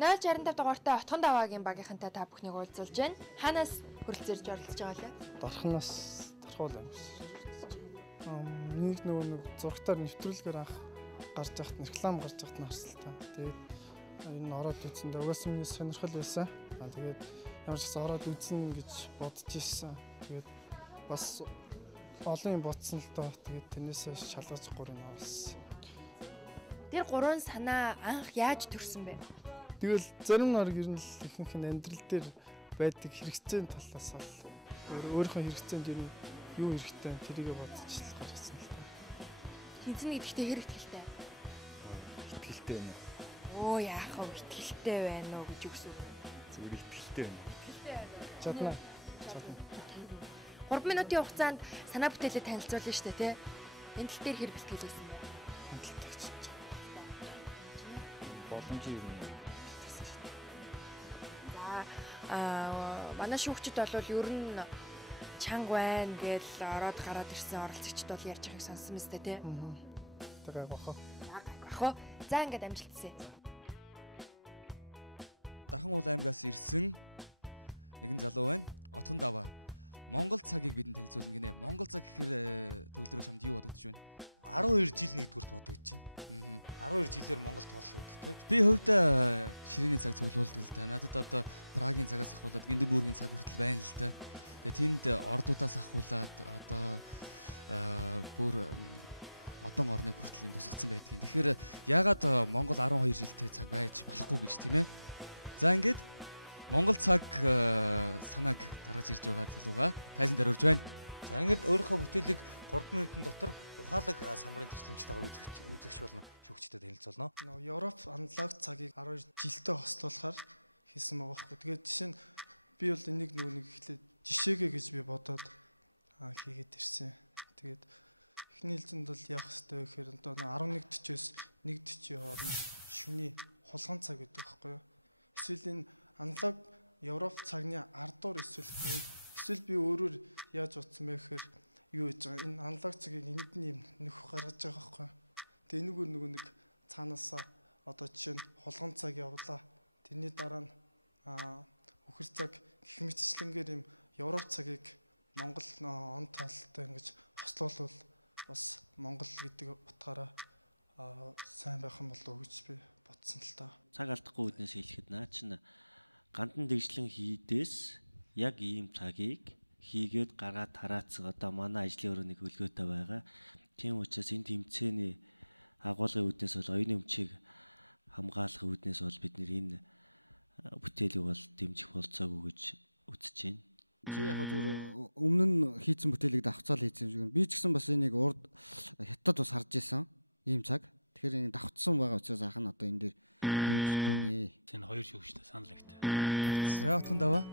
065 дугаартай Отхон даваагийн багийнхантай та бүхнийг уулзуулж байна. Хаанаас хүрэлцээрж оролцож байгаа лээ? Дарханаас дархуул юм. Нэг зургатаар нэвтрүүлгээр анх гарч яхад реклам гарч яхад харсалтай. Тэгээд энэ ороод үзсэндээ угаасаа миний сонирхол байсан. Тэгээд ямар ч гэсэн ороод үзнэ гэж бодож ирсэн. Тэгээд бас олон юм бодсон л доо. Тэгээд тэрнээсээ шалгаж 3-ыг авсан. Тэр 3 санаа анх яаж төрсөн бэ? Тэгэл зарим нар ер нь л ихэнх нь амьдрал дээр байдаг хэрэгцээний талаас л өөрийнхөө хэрэгцээнд ер нь юу хэрэгтэй тэрийгэ бодож л гаргасан л та. Тэнцэнэ гэдэгтээ хэр ихтэй? Итгэлтэй байна. Оо яах вэ? Итгэлтэй байна уу гэж үгс үг. Зүгээр итгэлтэй байна. Итгэлтэй байна. Чадна. 3 минутын хугацаанд санаа бүтээлээ танилцуулна шүү дээ, тий? Энэ тал дээр хэр бэлтгэл хийсэн бэ? Боломжтой юм. Манай шүүгчд бол ер нь чанга байна гэж ороод гараад ирсэн оролцогчд бол ярьж байгааг сонссон мэт тий. Тэгээ гохоо. Гохоо. За ингээд амжилтсаа. Дархан уул аймгаас ирсэн нэгэн залуу байна. Отхон даваа. Монгол цагийг бидэнд танилцуулна гинэ. Монгол цаг гэхээр төгөлдрөө шамд юу бодогдож байна? 12 жил нэгдүгürt бодогдож байна. 12 жилээр Монгол тоглолоо гэдэг. Би хувьдаа ширээний цаг цуглуулдаг л да. Надад одоо Прагийн цагаас ахуулаад Гинденбургийн цаг хүртэл байна л да. Тэгээ тэнд ордуудаас ахуулаад одоо бүр одон орны хүртэл юм тусгацсан байдгийг. Тэгэхээр яагаад Монгол 12 жилтэй цаг байж болохгүй гэж тийм ээ. За ингээд Монгол цаг санааг гаргаж ирж байгаа залууга тайзан дээр урьж байна. За ингээд өөрийнхөө бүтээлийг 3 минутын дотор ухаалаг самбарын төсөлмжтэйгээ үзэгч болно шүүгчдэд танилцуулна. Европ аналог цагийг 12 жилдээ хослуулахаар хийсэн байгаа байхгүй. Тэгээд жишээ нь би бол энийг нэг ихлээр жишээгээ гэж би бодоод хийгээд ирсэн. Тэгээд эхний хэлцэнд бол яах ёстой вэ гэхээр одоо 11:40-с 1:40 хооронд шөнийн хулган цаг гэдэг байхгүй юу? Эсвэл энэ аналог Европ цагны ардуур эсвэл би өөрөөр яаж утсан бэ гэхээр юу гэж байгаа энэ аналог цагийг энд нь юм нөхөх гаргаж байгаа байхгүй. Тэгээ нөгөө нэг цаанаасаа одоо жишээ нь хулган цаг явлаа. Тэрний дараа нь үхэр цаг гэх мэтчлэнгээр юм Европ цагийг Монгол он тоололтой ингэж хослуулвал бас Монгол гэдэг утгаараа сайн байх юм болов уу гэж би бодсон л та. Цаг алдахгүй үднээс хэлэхэд наа чинь гандан дэгжлэн хийдээс яг ийм цагийг хийгээд гаргаад тараацсан одоо манай ажлын өрөөний хөлгөөтэй байгаа. Тийм учраас энэ тэмцээний агуулгын үднээс бол оюуны өмчийг хамгаалахын үднээс бол бид энэ бүтээлийг бол дэмжих болцоогүй гэж үзэж байна. Чи яг зүгээр өмнө нь хийсэн бүтээлийг давхцаал хийсэн юм шиг. Би ч гэсэн бас энийг урд хятад бас харж исэн ийм цаг. Тэгэхээр энэ давхцсан байгаа учраас анх нь одоо энэ дээр дэмжихгүй нэ. Тэн хоёр шүүгчтэй санал өгдөө. За Отхон даваа.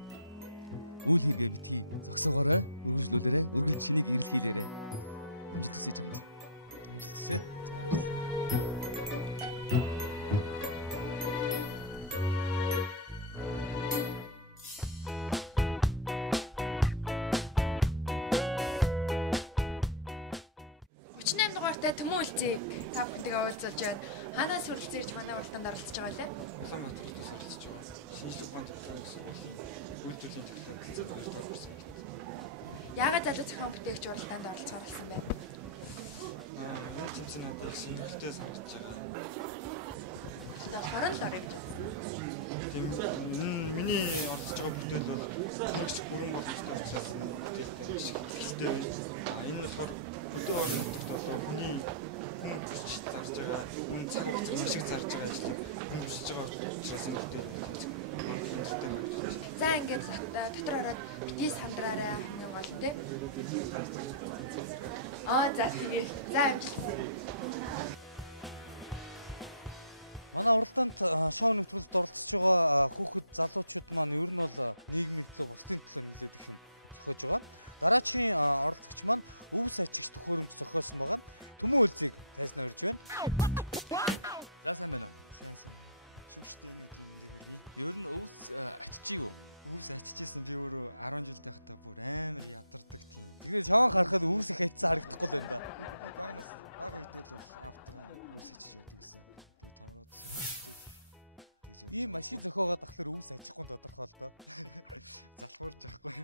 Үйл хэрэгэ битгий зогсоогоорой, үргэлжлүүлээрэй, үргэлж чинийг ирэлхийлээрэй. Амжилт хүсье чамд. Амжилт хүсье. Дугаартай Төмөн үлцгийг та бүхэнтэйгээ уулзуулж байна. Хаанаас хүрэлцээрж манай уралдаанд оролцож байгаа лээ? Улаанбаатар хотоос оролцож байгаа. Шинжлэх ухааны технологийн сургуулийн үйлдвэрлэлийн технологи цэцэний 2 дугаар курс ангид. Яагаад залуу зохион бүтээгч уралдаанд оролцохоор болсон бэ? Энэ тэмцээн надад их сонирхолтой санагдаж байгаа. Сонирхолтой болохоор л орё гэж бодсон. Тийм энэ миний оролцож байгаа бүтээл бол хэрэгжих бүрэн боломжтой учраас энэ бүтээлтэй маш их ихтэй байна. Энэ нь болохоор хөдөө орон нутагт одоо хүн хүсч зарж байгаа, үн цаг хугацааг маш их зарж байгаа ажлыг хөнгөвшиж байгаа учраас энэ бүтээл бол тэмцэх магадлал өндөртэй хаа гэж бодож байна. За ингээд дотор ороод битгий сандраарай хамгийн гол нь тий. За тэгээ. За амжилт. Манай уралдаанд шоу нэвтрүүлэлт оролцож байгаа хүүхэд залуучууд маань ер нь бол нийгмийн төлөө, бусдын төлөө нэлээд их юм зохиож байгаа. Дараагийн оролцогч маань өвс ачигч төхөөрөмж зохиосон байгаа. Төмөн үлзийг тайзнаа урьж байна. За сайн байна уу? Сайн. Шүүгчтэй энэ өдрийн мэндийг хүргэе. Ер нь өвс ачиж юу? Өвс ачижсэн би өөрөө 10 жил байхдаа бүр амар ядардаг тийм. Тэгээд чаван харахад өвс их ачсан харагдахгүй л байна да. Бага үедээ л автгаа өвс ачиж явдаг гэсэн. Тэгээд томроод сургуульд тэгж. Ийм машин зохиогоод тахлаар өвс ажихгүй тодорхой л доо. Залхуурж явахгүй.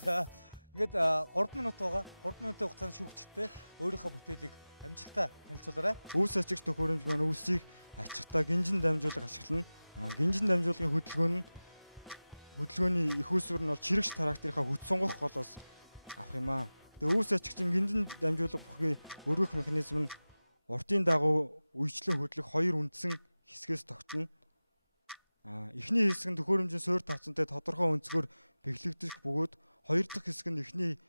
За ингээд 3 минут байгаа. 3 минутын хугацаанд шүүгчтэй өөрийнхөө бүтээлийг амжилттай танилцуулаарай. Өвс ачигч төхөөрөмж маань өвсийг ачихтаа гинжин дамжуулах ашиглана. Гинжин дамжуулгын хөдөлгөөний их усвар нь бол чирэгч тракторынхаа хүч сунгах голоос авах юм аа. Тэгээ өвс ачигчийн гинжин дамжуулах бүхий өргөх механизм нь уртын дагуу үечлэн хөдлөх хоёр үндсэн хэсгээс тогтно. Эхний хэсэг нь төхөөрөмжийн суурь тавцантай тодорхой өнцгөр бэхлэгдэх бөгөөд хоёр дахь хэсэг нь эхний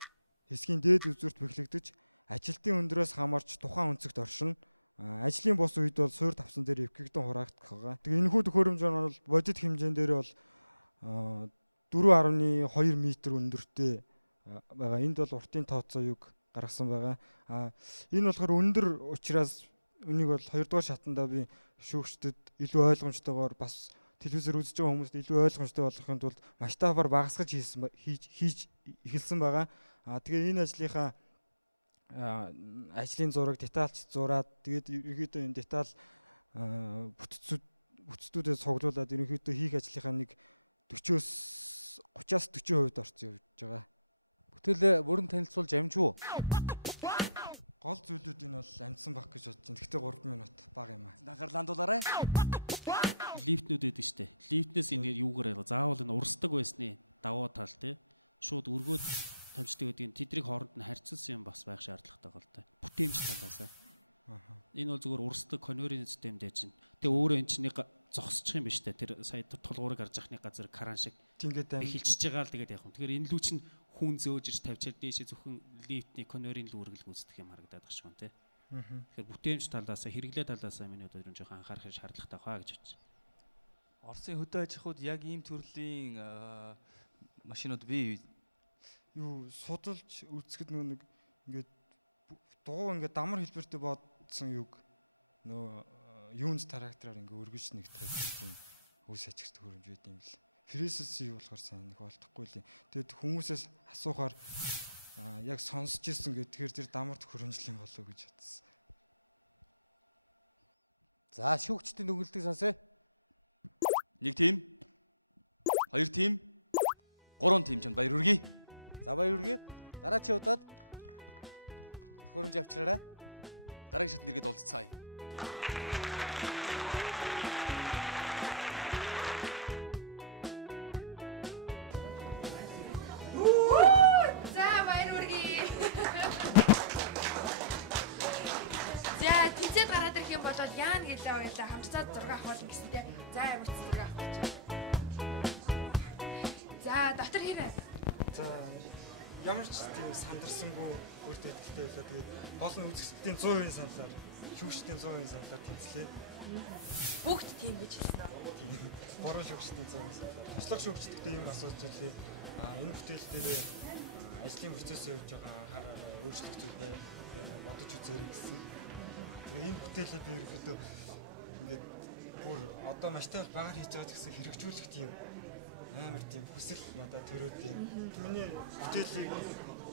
хэсгийн дээд үзүүрт бэхлэгдэж ажилтны өндрөөс хамаарч тухайн өнцөгт оршино. Ажлын бус үед бол суурь тавцан дээр эвхэгдэн хураагдах байгаа. Тэгээ энэхүү төхөөрөмж нь бол бодит хэмжээнд дээр бол 4.2 м өндөртэй байгаа. Энд бол уртын тооцоо юг гаргасан байгаа. Энэ болохоор өндөр учраас энийг бол 2 дугаар шатанда би шүүгчдэд илүү ойлгомжтойгоор бас телевизээр үзэж байгаа хүмүүст илүү ойлгомжтой болгохын тулд масштабаар багасгаж хийж эхэлсэн байгаа. Тэгээ энэ ажлынхаа ажлын зураг детальч зураад тэгээд ерөнхийдөө энэ деталь бүтцүүдээ цуглуулад ерөнхийдөө хийх ажлынхаа нэг 30-аас 40% орцсон явж байгаа. Бүтээлээ бүрэн танилцуулж амжив уу? Гол зүйлүүд энэ бол амжсан баг гэж бодож байна. Гэхдээ 3 минут бага юм аа. Анхаарлаа хандуулаарай. Лифтнүүд байдаг штэ. Лифтнээс энэ юугаар заавал энэ урсдаг байсны давуу тал тий. Шууд өргөөд тавьждаг гэдгийг тэдний хооронд нь харьцуулсан юм бас байх шаардлагатай гол та. Бүтээмж талаасаа. Энэ бол зүгээр урсдаг конвейерийн систем дээр чинь. Тэгээ өөрөө эн чинь зогсчих юм биш үү? Тэр сая тулгуурыг гарч яхахны газар кран шиг тэгээд эхэлчихэж байгаа л тэгээд яг юм. Тэгэхээр энэ лүү чинь хүн зөөж ирж тавьчаад дээшээ зөвхөн лифтний конвейерийн лүүргэл гүйцэтгэх юм харагдаад байгаа шүү дээ. Тэгэхээр бүтээмж талаасаа хэрэглээ талаасаа миний бодлоор энэ жоохон анхаарах шаардлагатай хаа гэж бодож байна. Оросын хөдөө аж ахуйд яг ийм төрлийн машинууд бий юу судалж үзэхэд нэг ингээд дугуй ингээд дамар хэлбэртэй бодсон юг юунс трактораар ингээ өргөж нэг тавьдаг тийм өвс ачигч төхөөрөмж байт юм л. Фресэс юу болохоор сайн нэг болтохгүй л. Тэгэд хүмүүсээс асуухаар яг сонсч ирсэн гэдгээр тэр дамар төхөөрөмжл юм болов уу гэж бодсон. За шүүгчдийн дүгнэлтийг сонсъё. 1 тим, 2 тим, 3 тим чанд баяр хүргэе. За баяр хүргэе. Дараагийн удаад төхөөрөмж авчраарай. Дараагийн шатнд иргэд уулзцаая. За тэнцээд гараад ирэх юм бол яана гэлээ ойлаа хамтдаа зураг авахулна гэсэнтэй. За ямар ч зураг авах. За доктор хэрэг. За ямар ч тийм сандарсангүй өөртөө ихтэй байлаа. Тэгээд гол нь үзэгчдийн 100% саналаар, шүүгчдийн 100% саналаар тэнцлээ. Бүгд тийм гэж хэлсэн. Тийм. 3 шүүгчдийн 100% саналаар. Туслах шүүгчдтэй юм асууж ирлээ. Энэ бүтээл дээр ажлын процессыг жоохон анхаарал өөрчлөх зүйл бай. Бодож үзээрэй гэсэн. Энэ бүтээлээ би ерөнхийдөө ингээд бүр одоо масштаб багаар хийж байгаа ч гэсэн хэрэгжүүлэх тийм амар тийм хүсэл надад төрөөд байна. Миний бүтээлийг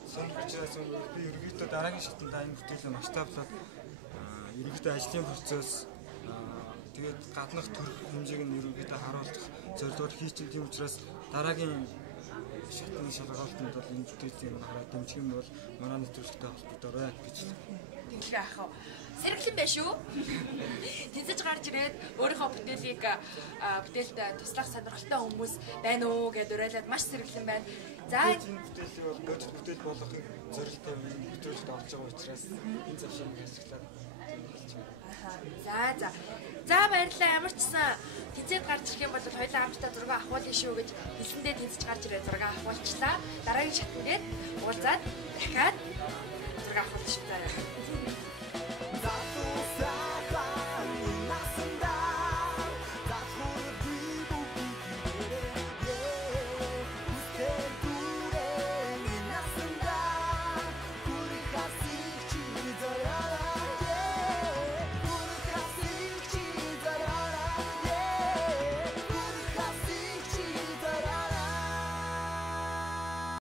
сонирхож ирсэн бол би ерөнхийдөө дараагийн шатндаа энэ бүтээлээ масштаблаад ерөнхийдөө ажлын процесс тэгээд гаднах төрх хэмжээг нь ерөнхийдөө харуулах зорилгоор хийчин тийм учраас дараагийн шатны шалгуултанд бол энэ бүтээлийн мань хараад дэмжих юм бол манай нэвтрүүлэгтэй холбогдорой гэж хэлэх. Хэлгээ ах. Сэргэлэн байна шүү. Тэнцэж гарч ирээд өөрийнхөө бүтээлд туслах сонирхолтой хүмүүс байна уу гэдээ уриалаад маш сэргэлэн байна. За бүтээлээ бол бодит бүтээл болгохыг зорилттой энэ нэвтрүүлэгт орж байгаа учраас энэ завшааныг ашиглаад түүнийг хэлчмээр байна. За баярлалаа. Ямар ч сан тэнцээд гарч ирэх юм бол хоёулаа хамтдаа зураг авахуулна шүү гэж хэлсэндээ тэнцэж гарч ирээ зураг авахуулчлаа. Дараагийн шатнд дээр уулзаад дахиад зураг авахуулна шүү заа яах.